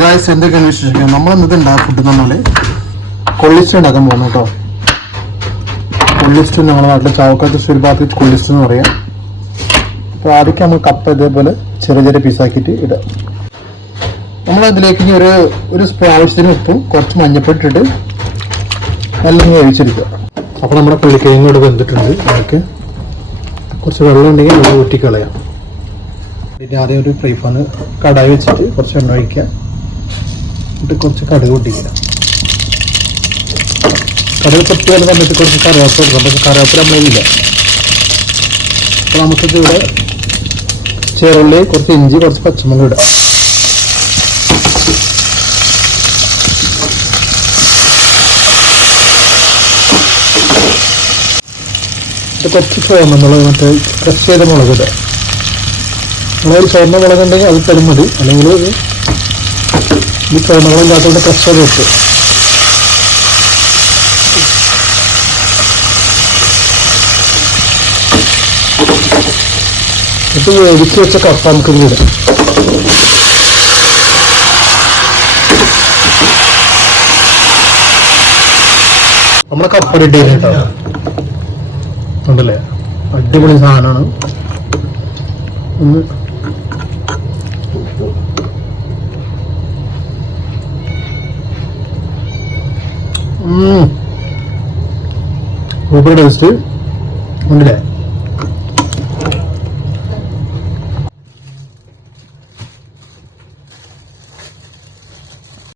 Guys എന്തൊക്കെയാണ് വിശേഷിക്കുക? നമ്മൾ ഇന്നത്തെ ഫുഡ് എന്ന് പറഞ്ഞാൽ കൊള്ളിസ്റ്റ് ഉണ്ടാക്കാൻ പോകുന്നു കേട്ടോ. കൊള്ളിസ്റ്റ് നമ്മുടെ നാട്ടിൽ ചാവക്കാട്ട് ഒരു ഭാഗത്ത് കൊള്ളിസ്റ്റ് എന്ന് പറയാം. അപ്പോൾ ആദ്യമൊക്കെ നമ്മൾ കപ്പ ഇതേപോലെ ചെറിയ ചെറിയ പീസാക്കിയിട്ട് ഇടാം. നമ്മളതിലേക്ക് ഇനി ഒരു സ്പൂൺ ആവശ്യത്തിന് ഉപ്പും കുറച്ച് മഞ്ഞപ്പൊടി ഇട്ടിട്ട് നല്ല വേവിച്ചെടുക്കുക. അപ്പോൾ നമ്മുടെ പുള്ളിക്കിഴങ്ങ് ഇവിടെ വെന്തിട്ടുണ്ട്. നമുക്ക് കുറച്ച് വെള്ളം ഉണ്ടെങ്കിൽ വെള്ളം ഊറ്റിക്കളയാം. പിന്നെ ആദ്യം ഒരു ഫ്രൈ പാൻ കടായി വെച്ചിട്ട് കുറച്ച് എണ്ണ ഒഴിക്കുക. എന്നിട്ട് കുറച്ച് കടുക് പൊട്ടിക്കുക. കടുക് പൊട്ടി വന്ന സമയത്ത് കുറച്ച് കറിവേപ്പില എടുക്കാം. പക്ഷേ കറിവേപ്പില നമ്മളില്ല. അപ്പോൾ നമുക്കിത് ഇവിടെ ചെറുള്ളി, കുറച്ച് ഇഞ്ചി, കുറച്ച് പച്ചമുളക് ഇടാം. ഇത് കുറച്ച് ചുവന്നുള്ളത് മറ്റേ ക്രഷ് ചെയ്ത മുളക് ഇടാം. നമ്മളൊരു ചുവന്ന മുളക് ഉണ്ടെങ്കിൽ അത് തരും മതി. അല്ലെങ്കിൽ ഈ ചുവന്ന മുളക് ഇല്ലാത്തതുകൊണ്ട് ക്രഷ് ചെയ്ത് വെക്കും. ഇത് വേവിച്ച് വെച്ച കപ്പ നമുക്ക് ഇടാം. നമ്മുടെ കപ്പ റെഡി കേട്ടോ. ഉണ്ടല്ലേ, അടിപൊളി സാധനമാണ്. സൂപ്പർ ടേസ്റ്റ് ഉണ്ടല്ലേ.